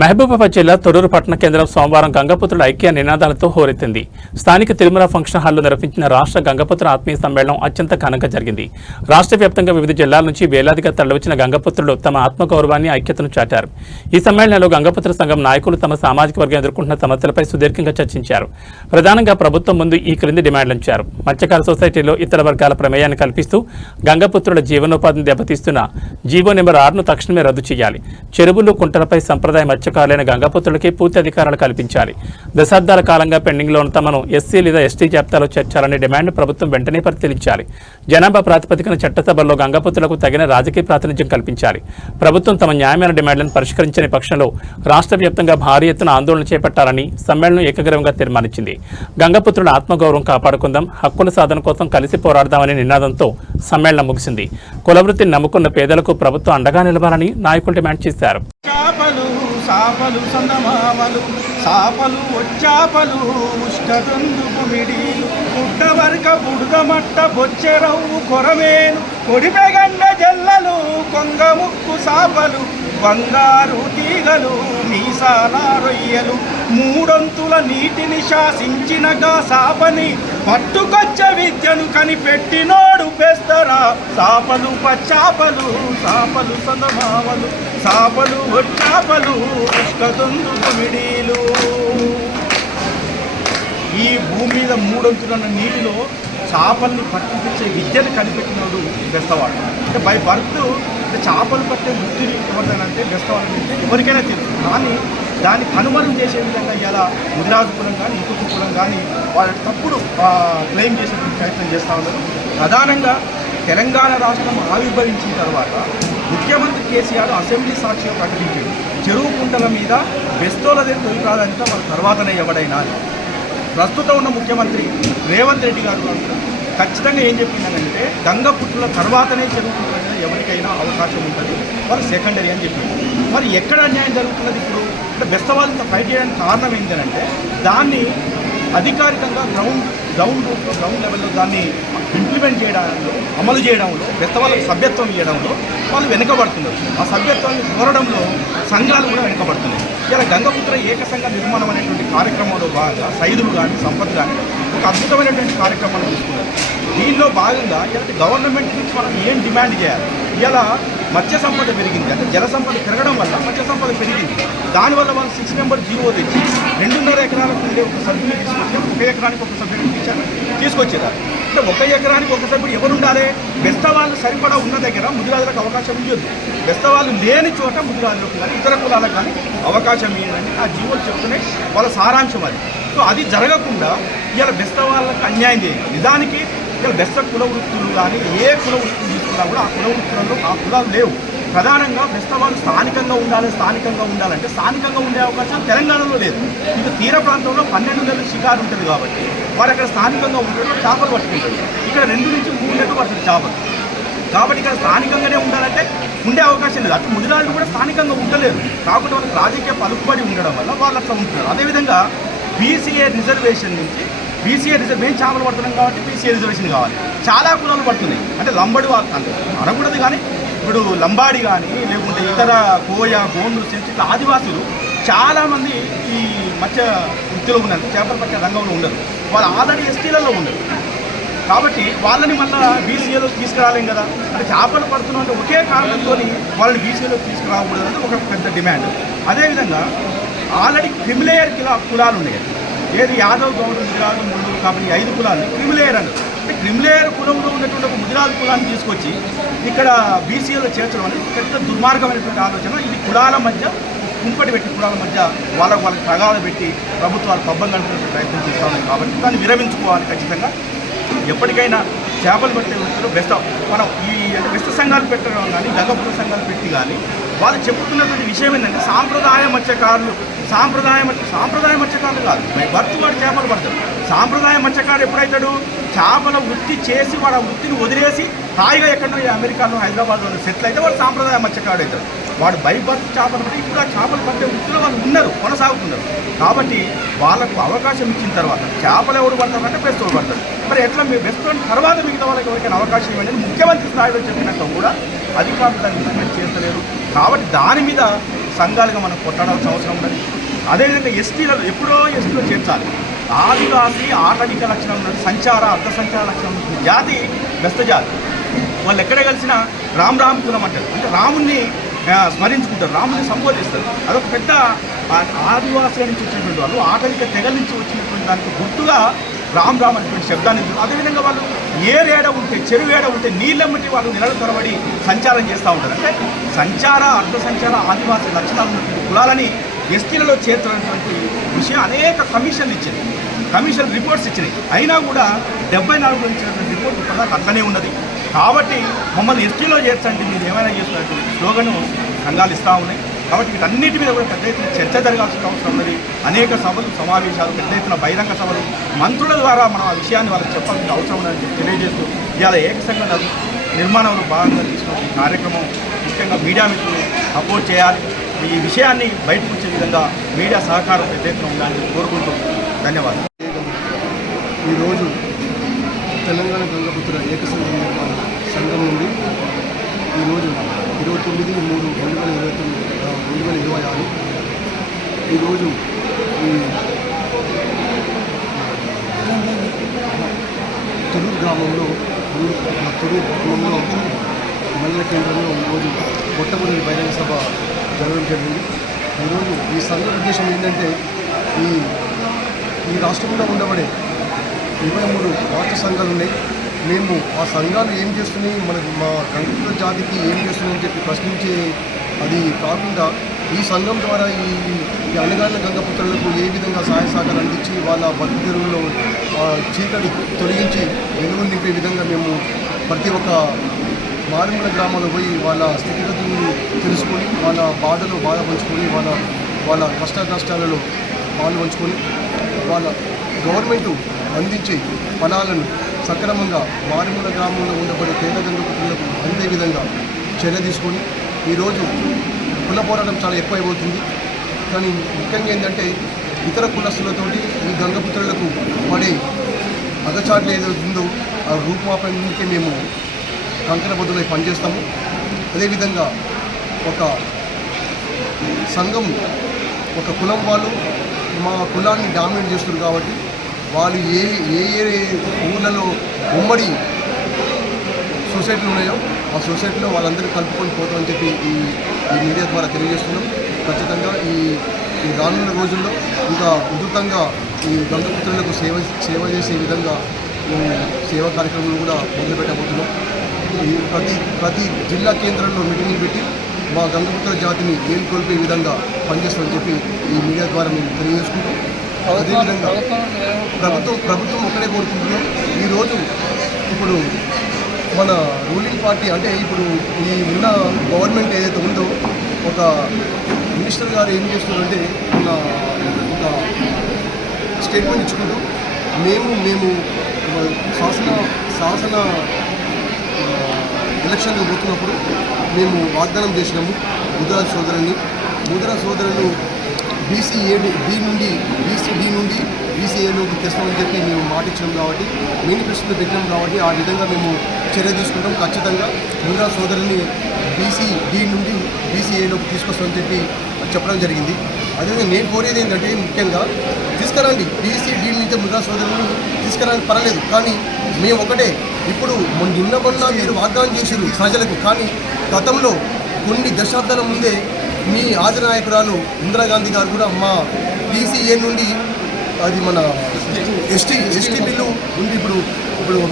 మహబూబాబాద్ జిల్లా తొర్రూరు పట్టణ కేంద్రం సోమవారం గంగపుత్రుల ఐక్య నినాదాలతో హోరెత్తింది. స్థానిక తిరుమల ఫంక్షన్ హాల్లో నిర్వహించిన రాష్ట్ర గంగపుత్ర ఆత్మీయ సమ్మేళనం అత్యంత ఘనంగా జరిగింది. రాష్ట్ర వ్యాప్తంగా వివిధ జిల్లాల నుంచి వేలాదిగా తరలివచ్చిన గంగపుత్రులు తమ ఆత్మగౌరవాన్ని, ఐక్యతను చాటారు. ఈ సమ్మేళనంలో గంగపుత్ర సంఘం నాయకులు తమ సామాజిక వర్గం ఎదుర్కొంటున్న సమస్యలపై సుదీర్ఘంగా చర్చించారు. ప్రధానంగా ప్రభుత్వం ముందు ఈ క్రింది డిమాండ్లుంచారు. మత్స్యకార సొసైటీలో ఇతర వర్గాల ప్రమేయాన్ని కల్పిస్తూ గంగపుత్రుల జీవనోపాధిని దెబ్బతీస్తున్న జీవో నెంబర్ 6ను తక్షణమే రద్దు చేయాలి. చెరువులు, కుంటలపై సంప్రదాయ మత్స్యకారులైన గంగపుత్రులకి పూర్తి అధికారాలు కల్పించాలి. దశాబ్దాల కాలంగా పెండింగ్లో ఉన్న తమను ఎస్సీ లేదా ఎస్టీ జాబితాలో చేర్చాలనే డిమాండ్ ప్రభుత్వం వెంటనే పరిశీలించాలి. జనాభా ప్రాతిపదికన చట్టసభల్లో గంగపుత్రులకు తగిన రాజకీయ ప్రాతినిధ్యం కల్పించాలి. ప్రభుత్వం తమ న్యాయమైన డిమాండ్లను పరిష్కరించని పక్షంలో రాష్ట్ర వ్యాప్తంగా భారీ ఎత్తున ఆందోళన చేపట్టాలని సమ్మేళనం ఏకగ్రీవంగా తీర్మానించింది. గంగపుత్రుల ఆత్మగౌరవం కాపాడుకుందాం, హక్కుల సాధన కోసం కలిసి పోరాడదామనే నినాదంతో సమ్మేళనం ముగిసింది. కులవృత్తిని నమ్ముకున్న పేదలకు ప్రభుత్వం అండగా నిలవాలని నాయకులు డిమాండ్ చేశారు. సాపలు సందమామలు సాపలు వచ్చాపలు ముష్టదందుకు మిడీలు పుట్టవర్గ బుడదమట్ట బొచ్చెరవు కొరమేను కొడిపెగండ జల్లలు కొంగముక్కు సాపలు బంగారు తీగలు మీసాల రొయ్యలు మూడొంతుల నీటిని శాసించినగా సాపని పట్టుకొచ్చ విద్యను కనిపెట్టినోడు పెస్తరా సాపలు పచ్చాపలు సాపలు సందమామలు సాపలు వచ్చాపలు పుష్కతుందుకు మిడీలు. ఈ భూమి మీద మూడొంతులన్న నీటిలో చేపల్ని పట్టుకొచ్చే విద్యను కనిపెట్టినోడు బెస్తవాడు. అంటే బై బర్త్ అంటే చేపలు పట్టే వృత్తిని ఎవరిదంటే బెస్తవాడు అంటే ఎవరికైనా తెలుసు. కానీ దాన్ని కనుమరుగు చేసే విధంగా ఇలా ముదిరాజు కులం కానీ ఇంకొక కులం కానీ వాళ్ళ తప్పుడు క్లెయిమ్ చేసే ప్రయత్నం చేస్తూ ఉన్నారు. ప్రధానంగా తెలంగాణ రాష్ట్రం ఆవిర్భవించిన తర్వాత ముఖ్యమంత్రి కేసీఆర్ అసెంబ్లీ సాక్షిగా ప్రకటించారు, చెరువు కుంటల మీద బెస్తోలదే తొలి ప్రాధాన్యత మన తర్వాతనే ఎవడైనా. ప్రస్తుతం ఉన్న ముఖ్యమంత్రి రేవంత్ రెడ్డి గారు ఖచ్చితంగా ఏం చెప్పిందంటే గంగపుత్రుల తర్వాతనే చెరువు కుంటల మీద ఎవరికైనా అవకాశం ఉంటుంది, వాళ్ళు సెకండరీ అని చెప్పింది. మరి ఎక్కడ అన్యాయం జరుగుతున్నది ఇప్పుడు? అంటే బెస్తవాళ్ళతో ఫైట్ చేయడానికి కారణం ఏంటంటే దాన్ని అధికారికంగా గ్రౌండ్ లెవెల్లో దాన్ని ఇంప్లిమెంట్ చేయడంలో, అమలు చేయడంలో, బెస్తవాళ్ళకి సభ్యత్వం ఇవ్వడంలో వాళ్ళు వెనుకబడుతున్నారు. ఆ సభ్యత్వాన్ని కోరడంలో సంఘాలు కూడా వెనుకబడుతున్నాయి. ఇలా గంగపుత్ర ఏక సంఘ నిర్మాణం అనేటువంటి కార్యక్రమంలో భాగంగా సైదులు కానీ సంపత్ కానీ ఒక అద్భుతమైనటువంటి కార్యక్రమాన్ని తీసుకున్నారు. దీనిలో భాగంగా ఇలాంటి గవర్నమెంట్ నుంచి మనం ఏం డిమాండ్ చేయాలి? ఇలా మత్స్య సంపద పెరిగింది, అంటే జల సంపద పెరగడం వల్ల మత్స్య సంపద పెరిగింది. దానివల్ల వాళ్ళు 6 నెంబర్ జీవో తెచ్చి 2.5 ఎకరాలకు ఉండే ఒక సభ్యుని తీసుకొచ్చి 1 ఎకరానికి ఒక సభ్యుడిని తీసుకొచ్చేదారు. అంటే 1 ఎకరానికి ఒక సభ్యుడు ఎవరు ఉండాలి? బెస్తవాళ్ళు సరిపడా ఉన్న దగ్గర ముదిరాజులకు అవకాశం ఇవ్వద్దు, బెస్తవాళ్ళు లేని చోట ముదిరాజులకు కానీ ఇతర కులాలకు కానీ అవకాశం ఇవ్వదని ఆ జీవోలు చెప్తున్నాయి. వాళ్ళ సారాంశం అది. సో అది జరగకుండా ఇలా బెస్తవాళ్ళకి అన్యాయం చేయాలి. నిజానికి ఇలా బెస్త కుల వృత్తులు కానీ ఏ కుల వృత్తులు తీసుకున్నా కూడా ఆ కుల వృత్తులలో ఆ కులాలు లేవు. ప్రధానంగా బెస్తవాళ్ళు స్థానికంగా ఉండాలంటే స్థానికంగా ఉండే అవకాశం తెలంగాణలో లేదు. ఇక తీర ప్రాంతంలో 12 నెలలు షికారు ఉంటుంది కాబట్టి వారు అక్కడ స్థానికంగా ఉంటారు, చేపలు పట్టుకుంటారు. ఇక్కడ 2 నుంచి 3 నెలలు పడుతుంది చేపలు. కాబట్టి ఇక్కడ స్థానికంగానే ఉండాలంటే ఉండే అవకాశం లేదు. అటు ముదిరాజులు కూడా స్థానికంగా ఉండలేరు. కాబట్టి వాళ్ళకి రాజకీయ పలుకుబడి ఉండడం వల్ల వాళ్ళు అట్లా ఉంటున్నారు. అదేవిధంగా బీసీఏ రిజర్వేషన్ నుంచి మేము చేపలు పడుతున్నాం కాబట్టి బీసీఏ రిజర్వేషన్ కావాలి. చాలా కులాలు పడుతున్నాయి. అంటే లంబడి వాళ్ళు అనకూడదు, కానీ ఇప్పుడు లంబాడి కానీ లేకుంటే ఇతర కోయ, గోండు, సెంచి ఆదివాసులు చాలామంది ఈ మత్స్య వృత్తిలో ఉన్నారు, చేపలు పట్టే రంగంలో ఉండరు. వాళ్ళు ఆల్రెడీ ఎస్టీలలో ఉండరు. కాబట్టి వాళ్ళని మళ్ళీ బీసీఏలో తీసుకురాలేం కదా. అంటే చేపలు పడుతున్నాం అంటే ఒకే కారణంతో వాళ్ళని బీసీఏలో తీసుకురాకూడదు అంటే ఒక పెద్ద డిమాండ్. అదేవిధంగా ఆల్రెడీ క్రిమిలేయర్ కులాలు ఉన్నాయి. ఏది యాదవ్, గౌడ్, ముదిరాజు, ముందు కాబట్టి 5 కులాలు క్రిమిలేయర్ అన్నారు. అంటే క్రిమిలేయర్ కులంలో ఉన్నటువంటి ఒక ముదిరాజు కులాన్ని తీసుకొచ్చి ఇక్కడ బీసీఏలో చేర్చడం అనేది పెద్ద దుర్మార్గమైనటువంటి ఆలోచన. ఇది కులాల మధ్య కుంపటి పెట్టి కులాల మధ్య వాళ్ళకి ప్రగాలు పెట్టి ప్రభుత్వాలు పబ్బం గడిపే ప్రయత్నం చేస్తూ ఉన్నాయి. కాబట్టి దాన్ని విరమించుకోవాలి ఖచ్చితంగా. ఎప్పటికైనా చేపలు పట్టే వృత్తిలో మనం ఈ అంటే బెస్త సంఘాలు పెట్టడం కానీ గంగపుత్ర సంఘాలు పెట్టి కానీ వాళ్ళు చెప్పుతున్నటువంటి విషయం ఏంటంటే సాంప్రదాయ మత్స్యకారులు కాదు, భర్తు వాడు చేపలు పడతాడు. సాంప్రదాయ మత్స్యకారు ఎప్పుడైతాడు? చేపల వృత్తి చేసి వాడు ఆ వృత్తిని వదిలేసి హాయిగా ఎక్కడో అమెరికాలో, హైదరాబాద్లో సెటిల్ అయితే వాడు సాంప్రదాయ మత్స్యకారుడు అవుతాడు. వాడు బై బర్త్ చేపలు పట్టి ఇప్పుడు ఆ చేపలు పట్టే వృత్తిలో వాళ్ళు ఉన్నారు, కొనసాగుతున్నారు. కాబట్టి వాళ్ళకు అవకాశం ఇచ్చిన తర్వాత చేపలు ఎవరు పడతారంటే బెస్ట్ పడతారు. మరి ఎట్లా మీ బెస్ట్ తర్వాత మిగతా వాళ్ళకి ఎవరికైనా అవకాశం ఇవ్వండి ముఖ్యమంత్రి స్థాయిలో చెప్పినట్టు కూడా అధికారులు దాన్ని ఇంప్లిమెంట్ చేస్తలేరు. కాబట్టి దాని మీద సంఘాలుగా మనం కొట్టాడాల్సిన అవసరం ఉన్నది. అదేవిధంగా ఎస్టీలలో ఎప్పుడో ఎస్టీలో చేర్చాలి. ఆదివాసి ఆటవిక లక్షణం ఉన్నది, సంచార అర్ధ సంచార లక్షణం ఉంటుంది జాతి బెస్త జాతి. వాళ్ళు ఎక్కడ కలిసినా రామ్ రామ్ కులం అంటారు, అంటే రాముణ్ణి స్మరించుకుంటారు, రాముని సంబోధిస్తారు. అదొక పెద్ద ఆదివాసుల నుంచి వచ్చినటువంటి వాళ్ళు ఆటవిక తెగల నుంచి వచ్చినటువంటి దానికి గుర్తుగా రామ్ రామ్ అనేటువంటి శబ్దాన్ని. అదేవిధంగా వాళ్ళు ఏడ ఉంటే చెరువు ఏడ ఉంటే నీళ్ళమ్మటి వాళ్ళు నెలల తరబడి సంచారం చేస్తూ ఉంటారు. అంటే సంచార అర్ధ సంచార ఆదివాసీ లక్షణాలు ఉన్నటువంటి కులాలని ఎస్టీలలో చేర్చినటువంటి విషయం అనేక కమిషన్లు ఇచ్చింది, కమిషన్ రిపోర్ట్స్ ఇచ్చినాయి. అయినా కూడా 74 ఇచ్చినటువంటి రిపోర్ట్ ఇప్పటిదాకా అట్లనే ఉన్నది. కాబట్టి మమ్మల్ని ఎస్టీలో చేర్చండి, మీరు ఏమైనా చేస్తున్నటువంటి స్లోగను సంఘాలు ఇస్తూ ఉన్నాయి. కాబట్టి వీటన్నిటి మీద కూడా పెద్ద ఎత్తున చర్చ జరగాల్సిన అవసరం ఉన్నది. అనేక సభలు సమావేశాలు, పెద్ద ఎత్తున బహిరంగ సభలు మంత్రుల ద్వారా మనం ఆ విషయాన్ని వాళ్ళకి చెప్పాల్సిన అవసరం ఉందని తెలియజేస్తూ ఇవాళ ఏకసంఘ నిర్మాణంలో భాగంగా తీసుకున్న ఈ కార్యక్రమం ముఖ్యంగా మీడియా మిత్రులు సపోర్ట్ చేయాలి. ఈ విషయాన్ని బయటకు వచ్చే విధంగా మీడియా సహకారం పెద్ద ఎత్తున ఉండాలని కోరుకుంటూ ధన్యవాదాలు. ఈరోజు తెలంగాణ గంగపుత్ర ఏకసంఘ నిర్మాణ సంఘం నుండి ఈరోజు 29/3/2026 ఈరోజు ఈ తొరూరు గ్రామంలో మండల కేంద్రంలో ఈరోజు మొట్టమొదటి బహిరంగ సభ జరగడం జరిగింది. ఈరోజు ఈ సంఘ ఉద్దేశం ఏంటంటే ఈ రాష్ట్రంలో ఉండబడే 23 రాష్ట్ర సంఘాలు ఉన్నాయి. మేము ఆ సంఘాలు ఏం చేస్తున్నాయి, మా గంగపుత్ర జాతికి ఏం చేస్తున్నాయని చెప్పి ప్రశ్నించే అది కాకుండా ఈ సంఘం ద్వారా ఈ అణగారిన గంగపుత్రులకు ఏ విధంగా సహాయ సహకారం అందించి వాళ్ళ బతుకుదెరువులో చీకటి తొలగించి వెలుగులు నింపే విధంగా మేము ప్రతి ఒక్క మారుమూల గ్రామాల్లో పోయి వాళ్ళ స్థితిగతులను తెలుసుకొని వాళ్ళ బాధలు బాధ పంచుకొని వాళ్ళ కష్ట నష్టాలలో పాలు పంచుకొని వాళ్ళ గవర్నమెంట్ అందించే ఫలాలను సక్రమంగా మారుమూల గ్రామంలో ఉండబడే పేద గంగపుత్రులకు అందే విధంగా చర్య తీసుకొని ఈరోజు కుల పోరాటం చాలా ఎక్కువైపోతుంది. కానీ ముఖ్యంగా ఏంటంటే ఇతర కులస్తులతోటి ఈ గంగపుత్రులకు పడే అగచాట్లు ఏదైతే ఉందో ఆ రూపుమాపడానికే మేము కంకణబద్దులై పనిచేస్తాము. అదేవిధంగా ఒక సంఘం ఒక కులం వాళ్ళు మా కులాన్ని డామినేట్ చేస్తున్నారు కాబట్టి వాళ్ళు ఏ ఊళ్ళలో ఉమ్మడి సొసైటీలు ఉన్నాయో ఆ సొసైటీలో వాళ్ళందరూ కలుపుకొని పోతామని చెప్పి ఈ మీడియా ద్వారా తెలియజేస్తున్నాం. ఖచ్చితంగా ఈ రానున్న రోజుల్లో ఇంకా ఉధృతంగా ఈ గంగపుత్రులకు సేవ చేసే విధంగా సేవా కార్యక్రమాలు కూడా మొదలుపెట్టబోతున్నాం. ప్రతి జిల్లా కేంద్రంలో మీటింగ్లు పెట్టి మా గంగపుత్ర జాతిని మేల్కొల్పే విధంగా పనిచేస్తామని చెప్పి ఈ మీడియా ద్వారా మేము తెలియజేసుకుంటాం. అదేవిధంగా ప్రభుత్వం ఒక్కడే కోరుకుంటున్నాం. ఈరోజు ఇప్పుడు మన రూలింగ్ పార్టీ అంటే ఇప్పుడు ఈ ఉన్న గవర్నమెంట్ ఏదైతే ఉందో ఒక మినిస్టర్ గారు ఏం చేస్తున్నారంటే ఒక స్టేట్మెంట్ ఇచ్చుకుంటూ మేము శాసన ఎలక్షన్లు పోతున్నప్పుడు మేము వాగ్దానం చేసినాము ముదిరాజ్ సోదరులు బీసీ నుండి బీసీఏలోకి తెస్తామని చెప్పి మేము మాట ఇచ్చినాం కాబట్టి మేనిఫెస్టోలో పెట్టినాం కాబట్టి ఆ విధంగా మేము చర్య తీసుకుంటాం. ఖచ్చితంగా ముదిరాజ్ సోదరుల్ని బీసీ నుండి బీసీఏలోకి తీసుకొస్తామని చెప్పి చెప్పడం జరిగింది. అదేవిధంగా నేను కోరేది ఏంటంటే ముఖ్యంగా తీసుకురండి బీసీ నుంచి ముదిరాజ్ సోదరుల్ని తీసుకురాని పర్లేదు, కానీ మేము ఒకటే ఇప్పుడు నిన్న మీరు వాగ్దానం చేసారు ప్రజలకు, కానీ గతంలో కొన్ని దశాబ్దాల ముందే మీ ఆది నాయకురాలు ఇందిరాగాంధీ గారు కూడా మా బీసీఏ నుండి అది మన ఎస్టీ బిల్లు ఉంది ఇప్పుడు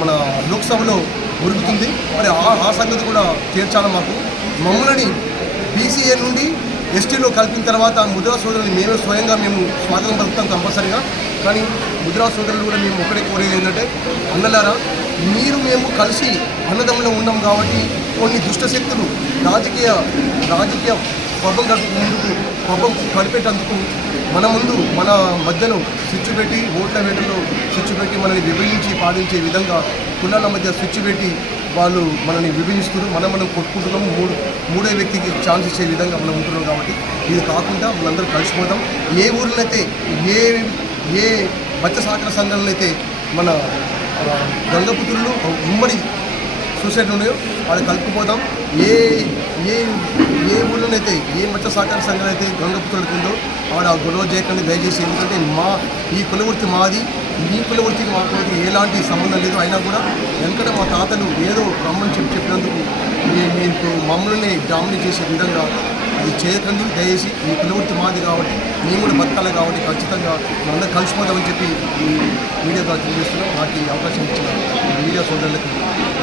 మన లోక్సభలో ఉరుగుతుంది. మరి ఆ సంగతి కూడా తీర్చాలి. మమ్మల్ని బీసీఏ నుండి ఎస్టీలో కలిపిన తర్వాత ముద్రా సోదరులు మేము స్వయంగా స్వాగతం పలుకుతాం కంపల్సరీగా. కానీ ముద్రా సోదరులు కూడా మేము ఒకటే కోరేది ఏంటంటే అన్నలారా మేము కలిసి అన్నదమ్ములో ఉన్నాం కాబట్టి కొన్ని దుష్టశక్తులు రాజకీయ పబ్బం గడిపేటందుకు మన మధ్యలో స్విచ్ పెట్టి ఓట్ల వేటలో స్విచ్ పెట్టి మనల్ని విభజించి పాలించే విధంగా కులాల మధ్య స్విచ్ పెట్టి వాళ్ళు మనల్ని విభజిస్తున్నారు. మనం కొట్టుకుంటున్నాము. మూడో వ్యక్తికి ఛాన్స్ ఇచ్చే విధంగా మనం ఉంటున్నాం. కాబట్టి ఇది కాకుండా మనందరం కలిసిపోతాం. ఏ ఊరినైతే ఏ మత్స్య సహకార సంఘాలనైతే మన గంగపుత్రులు ఉమ్మడి సొసైటీలు ఉన్నాయో వాళ్ళు కలుపుకుపోతాం. ఏ ఏ ఏ ఊళ్ళోనైతే ఏ మత్స్య సహకార సంఘం అయితే గంగపుత్రులకు ఉందో వాడు ఆ గొడవ చేయకండి దయచేసి. ఎందుకంటే ఈ కులవృత్తి మాది, మీ కులవృత్తికి మాకు ఎలాంటి సంబంధం లేదు. అయినా కూడా వెనకట మా తాతలు ఏదో రమ్మని చెప్పినందుకు మీకు మమ్మల్ని డామినేట్ చేసే విధంగా అది చేయకండి దయచేసి. ఈ కులవృత్తి మాది కాబట్టి మేము కూడా బతకాలి కాబట్టి ఖచ్చితంగా అందరూ కలిసిపోతామని చెప్పి ఈ మీడియా ద్వారా తెలియజేస్తున్నాం. నాకు ఈ అవకాశం ఇచ్చిన మీడియా సోదరులకు